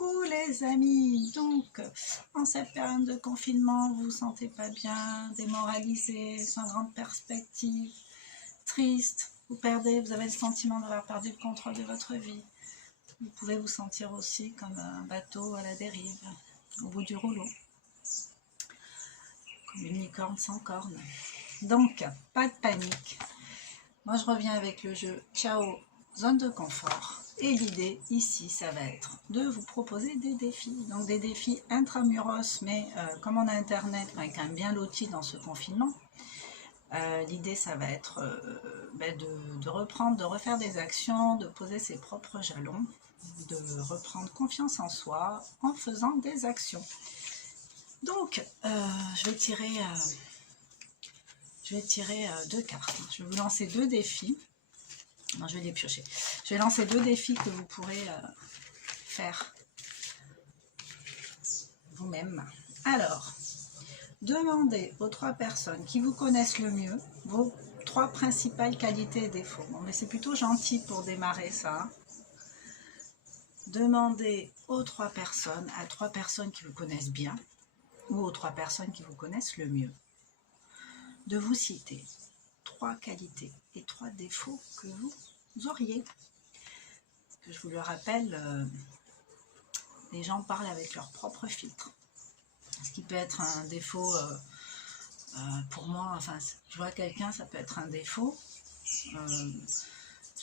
Coucou les amis, donc en cette période de confinement, vous vous sentez pas bien, démoralisé, sans grande perspective, triste, vous avez le sentiment d'avoir perdu le contrôle de votre vie. Vous pouvez vous sentir aussi comme un bateau à la dérive, au bout du rouleau, comme une licorne sans cornes. Donc, pas de panique. Moi, je reviens avec le jeu Ciao, zone de confort. Et l'idée ici, ça va être de vous proposer des défis. Donc des défis intramuros, mais comme on a Internet, on est quand même bien loti dans ce confinement. L'idée, ça va être de reprendre, de refaire des actions, de poser ses propres jalons, de reprendre confiance en soi en faisant des actions. Donc, je vais tirer deux cartes. Je vais vous lancer deux défis. Non, je vais les piocher. Je vais lancer deux défis que vous pourrez faire vous-même. Alors, demandez aux trois personnes qui vous connaissent le mieux vos trois principales qualités et défauts. Bon, mais c'est plutôt gentil pour démarrer ça. Demandez aux trois personnes, à trois personnes qui vous connaissent bien, ou aux trois personnes qui vous connaissent le mieux, de vous citer trois qualités et trois défauts que vous auriez. Que je vous le rappelle, les gens parlent avec leur propre filtre. Ce qui peut être un défaut pour moi, enfin, je vois quelqu'un, ça peut être un défaut. Je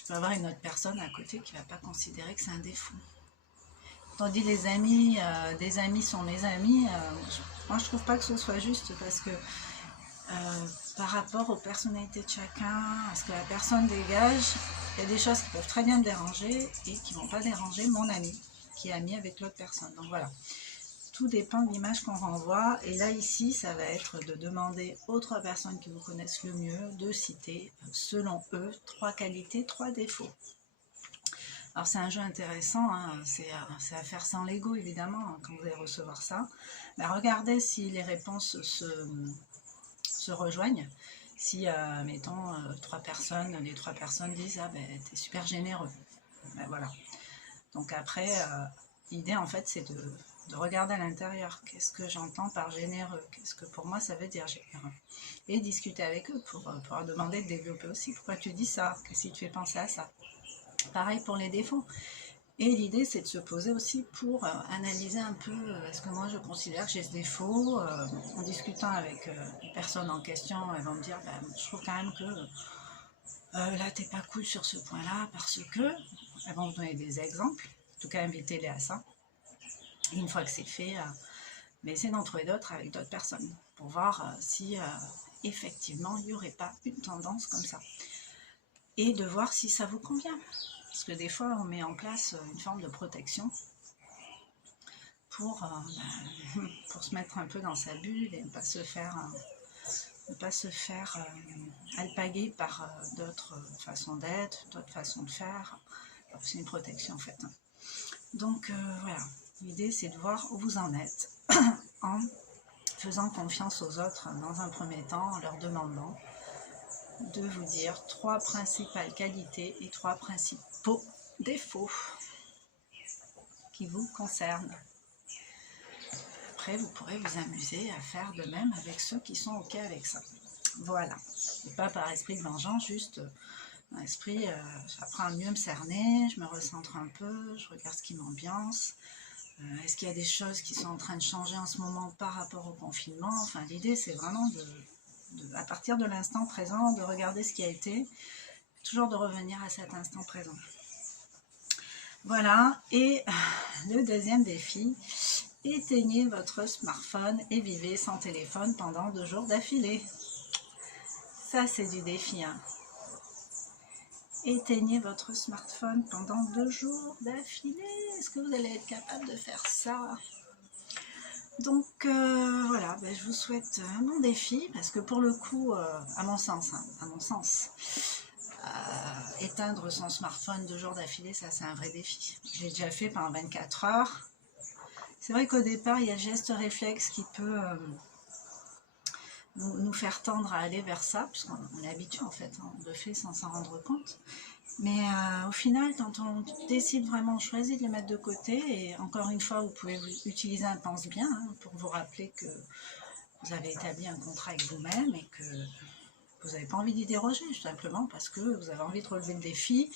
peux avoir une autre personne à côté qui ne va pas considérer que c'est un défaut. Tandis les amis, des amis sont mes amis, moi je trouve pas que ce soit juste parce que par rapport aux personnalités de chacun, à ce que la personne dégage, il y a des choses qui peuvent très bien me déranger et qui ne vont pas déranger mon ami, qui est ami avec l'autre personne. Donc voilà, tout dépend de l'image qu'on renvoie. Et là, ici, ça va être de demander aux trois personnes qui vous connaissent le mieux de citer, selon eux, trois qualités, trois défauts. Alors c'est un jeu intéressant, hein, c'est à faire sans l'ego évidemment, hein, quand vous allez recevoir ça. Mais regardez si les réponses se rejoignent. Si, mettons, les trois personnes disent « Ah ben, t'es super généreux ». Ben voilà. Donc après, l'idée en fait, c'est de regarder à l'intérieur. Qu'est-ce que j'entends par généreux? Qu'est-ce que pour moi, ça veut dire généreux? Et discuter avec eux pour leur demander de développer aussi. Pourquoi tu dis ça? Qu'est-ce qui te fait penser à ça? Pareil pour les défauts. Et l'idée, c'est de se poser aussi pour analyser un peu, est-ce que moi je considère que j'ai ce défaut, en discutant avec les personnes en question, elles vont me dire, ben, je trouve quand même que là, t'es pas cool sur ce point-là, parce que, elles vont vous donner des exemples, en tout cas, invitez-les à ça. Et une fois que c'est fait, mais essayez d'en trouver d'autres avec d'autres personnes, pour voir si effectivement, il n'y aurait pas une tendance comme ça. Et de voir si ça vous convient. Parce que des fois, on met en place une forme de protection pour se mettre un peu dans sa bulle et ne pas se faire alpaguer par d'autres façons d'être, d'autres façons de faire. C'est une protection en fait. Donc voilà, l'idée c'est de voir où vous en êtes en faisant confiance aux autres dans un premier temps, en leur demandant de vous dire trois principales qualités et trois principaux défauts qui vous concernent. Après, vous pourrez vous amuser à faire de même avec ceux qui sont OK avec ça. Voilà. Et pas par esprit de vengeance, juste un esprit, j'apprends à mieux me cerner, je me recentre un peu, je regarde ce qui m'ambiance. Est-ce qu'il y a des choses qui sont en train de changer en ce moment par rapport au confinement? Enfin, l'idée, c'est vraiment à partir de l'instant présent, de regarder ce qui a été, toujours de revenir à cet instant présent. Voilà, et le deuxième défi, éteignez votre smartphone et vivez sans téléphone pendant 2 jours d'affilée. Ça, c'est du défi, hein. Éteignez votre smartphone pendant 2 jours d'affilée. Est-ce que vous allez être capable de faire ça? Donc voilà, ben, je vous souhaite un bon défi, parce que pour le coup, à mon sens, éteindre son smartphone 2 jours d'affilée, ça c'est un vrai défi. Je l'ai déjà fait pendant 24 heures. C'est vrai qu'au départ, il y a le geste réflexe qui peut nous faire tendre à aller vers ça, puisqu'on est habitué en fait, on le fait sans s'en rendre compte. Mais au final, quand on décide vraiment, on choisit de les mettre de côté. Et encore une fois, vous pouvez utiliser un pense-bien hein, pour vous rappeler que vous avez établi un contrat avec vous-même et que vous n'avez pas envie d'y déroger, tout simplement parce que vous avez envie de relever le défi.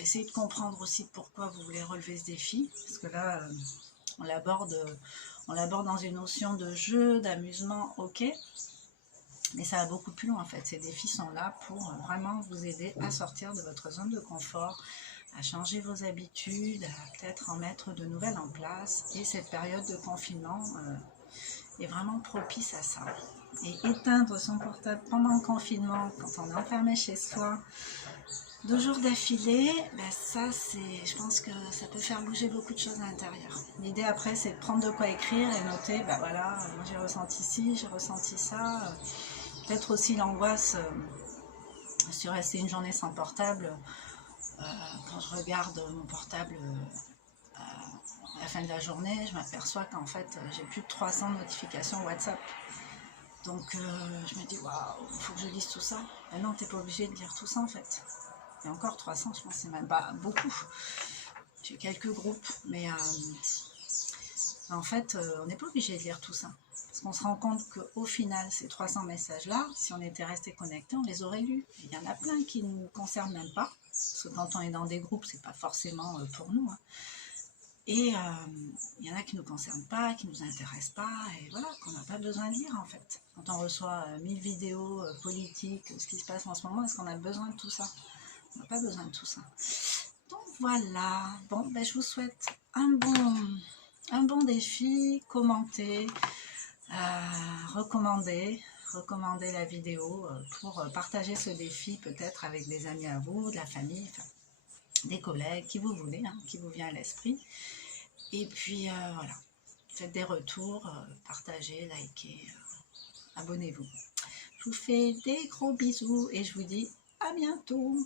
Essayez de comprendre aussi pourquoi vous voulez relever ce défi, parce que là, on l'aborde dans une notion de jeu, d'amusement, ok, mais ça va beaucoup plus loin en fait. Ces défis sont là pour vraiment vous aider à sortir de votre zone de confort, à changer vos habitudes, à peut-être en mettre de nouvelles en place. Et cette période de confinement est vraiment propice à ça. Et éteindre son portable pendant le confinement, quand on est enfermé chez soi, 2 jours d'affilée, ben ça c'est, je pense que ça peut faire bouger beaucoup de choses à l'intérieur. L'idée après c'est de prendre de quoi écrire et noter, ben voilà, moi j'ai ressenti ci, j'ai ressenti ça. Peut-être aussi l'angoisse sur rester une journée sans portable. Quand je regarde mon portable à la fin de la journée, je m'aperçois qu'en fait j'ai plus de 300 notifications WhatsApp. Donc je me dis waouh, il faut que je lise tout ça. Mais non, t'es pas obligé de lire tout ça en fait. Il y a encore 300, je pense, c'est même pas beaucoup. J'ai quelques groupes, mais en fait, on n'est pas obligé de lire tout ça. Parce qu'on se rend compte qu'au final, ces 300 messages-là, si on était resté connecté, on les aurait lus. Il y en a plein qui ne nous concernent même pas. Parce que quand on est dans des groupes, c'est pas forcément pour nous. Hein. Et il y en a qui ne nous concernent pas, qui ne nous intéressent pas, et voilà, qu'on n'a pas besoin de lire en fait. Quand on reçoit 1000 vidéos politiques, ce qui se passe en ce moment, est-ce qu'on a besoin de tout ça? On n'a pas besoin de tout ça. Donc voilà, bon, ben, je vous souhaite un bon défi, commentez, recommandez la vidéo pour partager ce défi peut-être avec des amis à vous, de la famille, enfin, des collègues, qui vous voulez, hein, qui vous vient à l'esprit. Et puis voilà, faites des retours, partagez, likez, abonnez-vous. Je vous fais des gros bisous et je vous dis à bientôt.